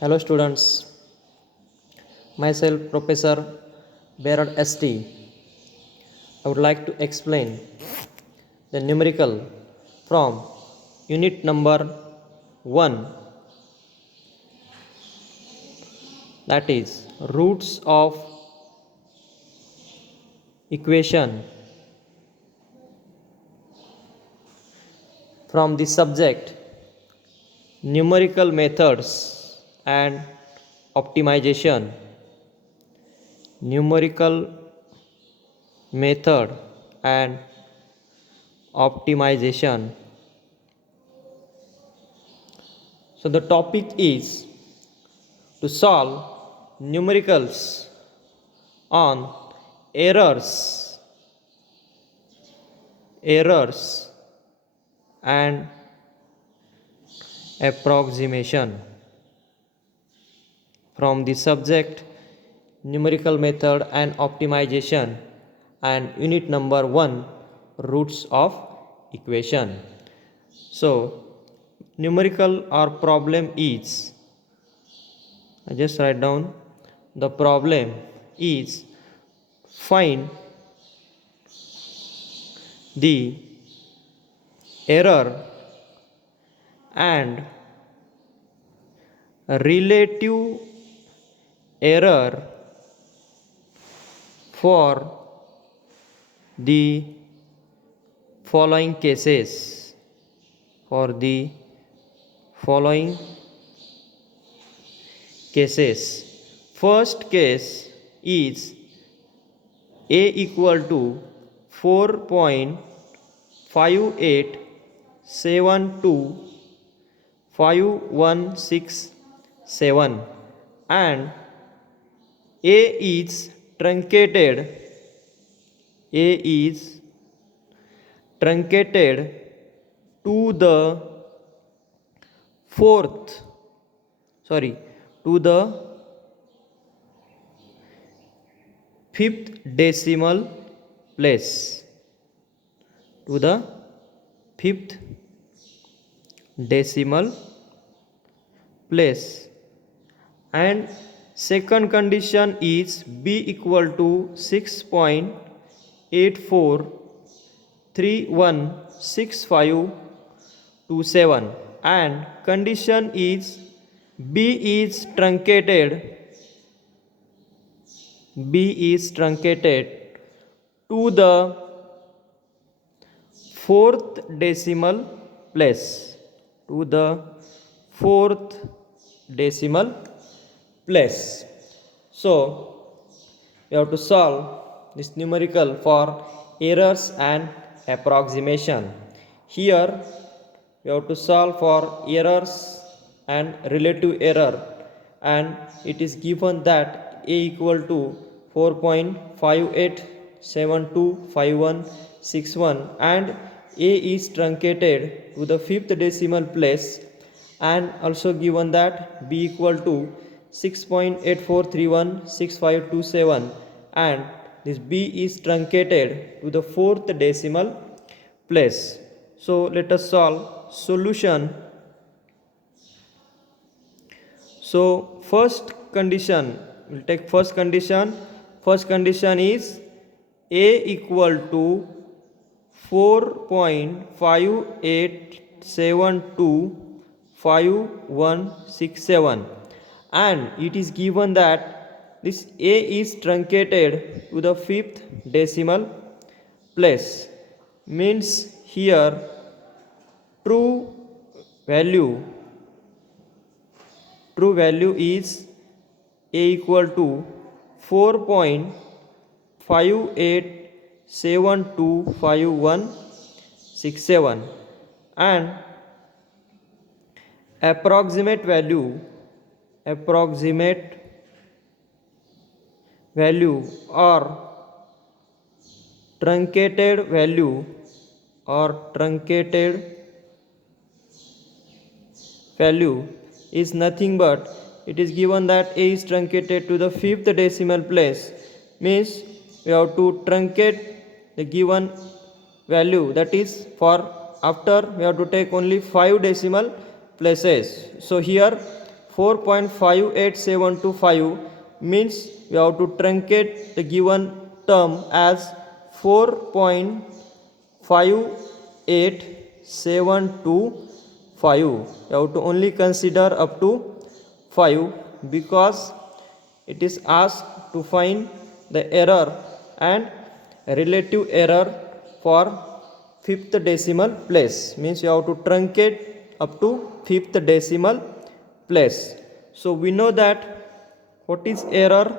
Hello students, myself Professor Berard ST. I would like to explain the numerical from unit number 1, that is roots of equation, from the subject numerical methods and optimization. Numerical method and optimization. So the topic is to solve numericals on errors and approximation, from the subject numerical method and optimization and unit number 1, roots of equation. So numerical or problem is, I just write down, the problem is find the error and relative error for the following cases. For the following cases. First case is a equal to 4.58725167 and a is truncated a is truncated to the to the fifth decimal place, to the fifth decimal place. And second condition is b equal to 6.84316527 and condition is b is truncated to the fourth decimal place, to the fourth decimal place. So we have to solve this numerical for errors and approximation. Here we have to solve for errors and relative error, and it is given that a equal to 4.58725161 and a is truncated to the fifth decimal place, and also given that b equal to 6.84316527 and this b is truncated to the fourth decimal place. So let us solve solution. So first condition, we'll take first condition. First condition is a equal to 4.58725167 and it is given that this a is truncated to the fifth decimal place, means here true value is a equal to 4.58725167 and approximate value or truncated value is nothing but, it is given that a is truncated to the fifth decimal place, means we have to truncate the given value, that is for after we have to take only 5 decimal places. So here 4.58725 means we have to truncate the given term as 4.58725. You have to only consider up to 5 because it is asked to find the error and relative error for fifth decimal place, means you have to truncate up to fifth decimal place. So we know that what is error.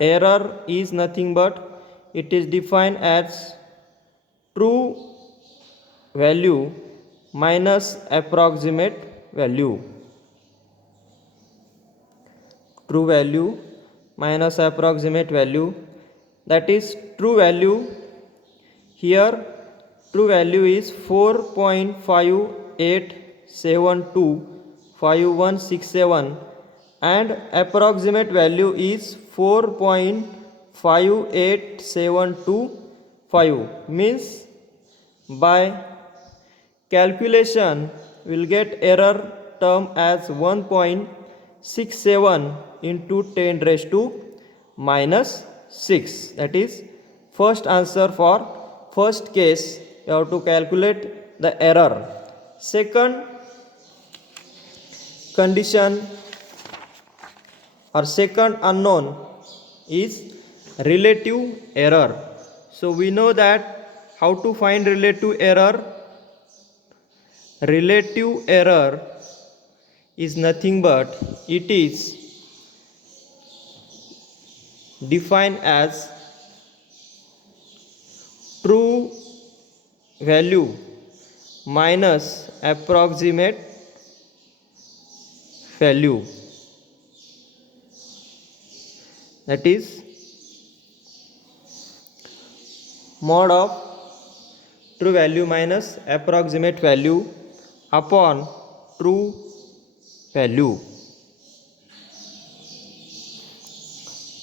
Error is nothing but it is defined as true value minus approximate value. True value minus approximate value, that is true value. Here true value is 4.58725167 and approximate value is 4.58725, means by calculation we will get error term as 1.67 into 10 raised to minus 6. That is first answer for first case. You have to calculate the error. Second condition or second unknown is relative error. So we know that how to find relative error. Relative error is nothing but it is defined as true value minus approximate value, that is mod of true value minus approximate value upon true value.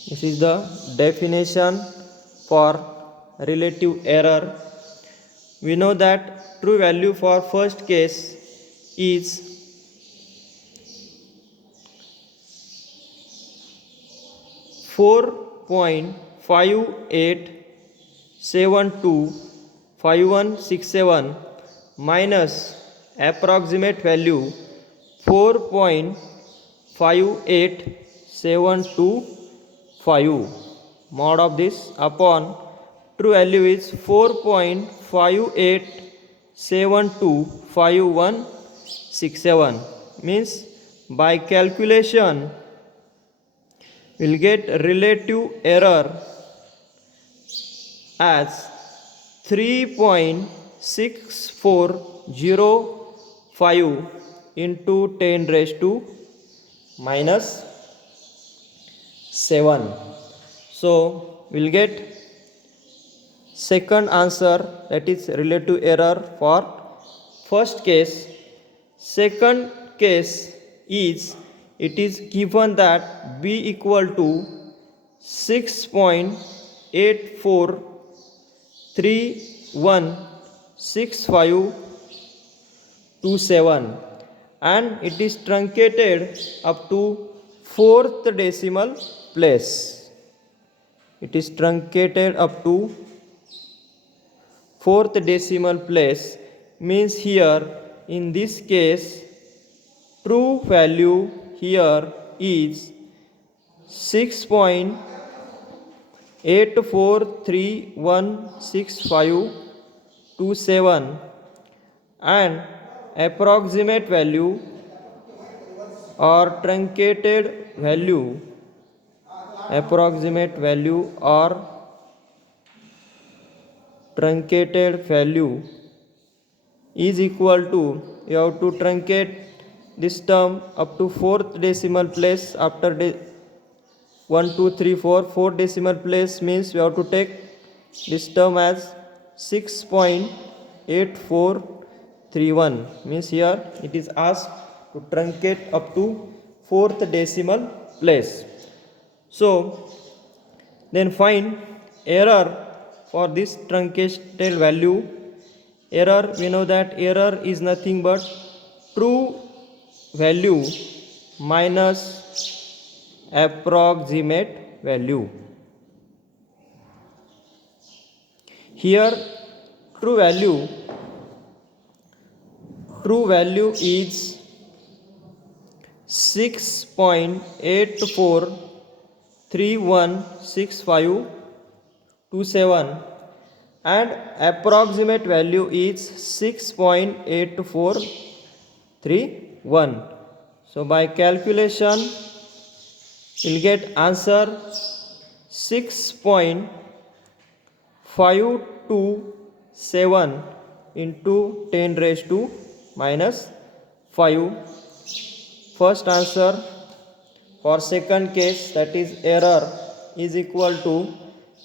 This is the definition for relative error. We know that true value for first case is 4.58725167 minus approximate value 4.58725. Mod of this upon true value is 4.58725167, means by calculation we will get relative error as 3.6405 into 10 raised to minus 7. So we will get second answer, that is relative error for first case. Second case is it is given that b equal to 6.84316527 and it is truncated up to fourth decimal place. It is truncated up to fourth decimal place, means here in this case true value here is 6.84316527 and approximate value or truncated value, approximate value or truncated value is equal to, you have to truncate this term up to fourth decimal place. After 1 2 3 4 4 decimal place means we have to take this term as 6.8431, means here it is asked to truncate up to fourth decimal place. So then find error for this truncated value. Error, we know that error is nothing but true value minus approximate value. Here true value is 6.84316527 and approximate value is 6.8431. So by calculation you'll get answer 6.527 into 10 raised to minus 5. First answer. For second case, that is error, is equal to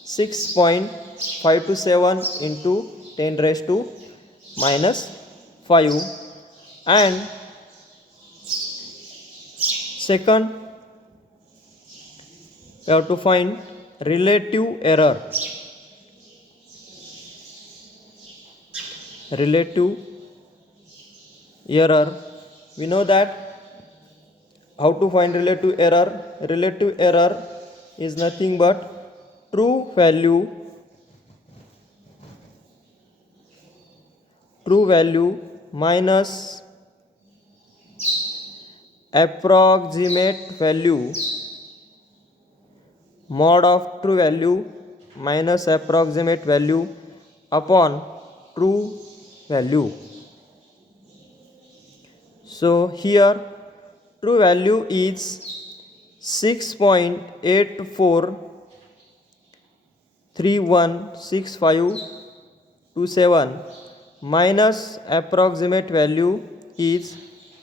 6.527 into 10 raised to minus 5. And second, we have to find relative error. We know that how to find relative error. Relative error is nothing but true value minus approximate value mod of true value minus approximate value upon true value. So here true value is 6.84316527 minus approximate value is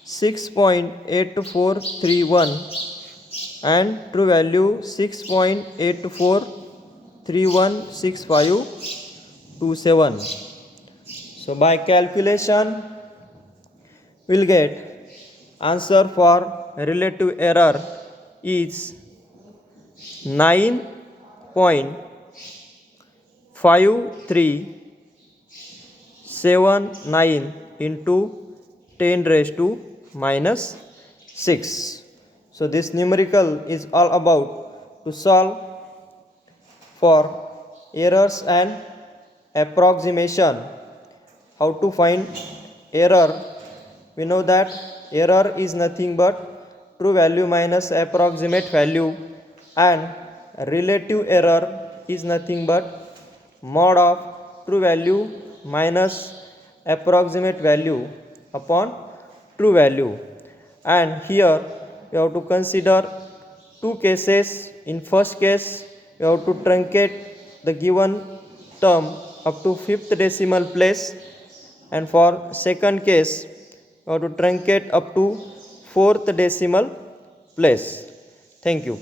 6.8431 and true value 6.84316527. So by calculation we'll get answer for relative error is 9.5379 into 10 raised to minus 6. So this numerical is all about to solve for errors and approximation. How to find error? We know that error is nothing but true value minus approximate value, and relative error is nothing but mod of true value minus approximate value upon true value. And here we have to consider two cases. In first case we have to truncate the given term up to 5th decimal place, and for second case we have to truncate up to 4th decimal place. Thank you.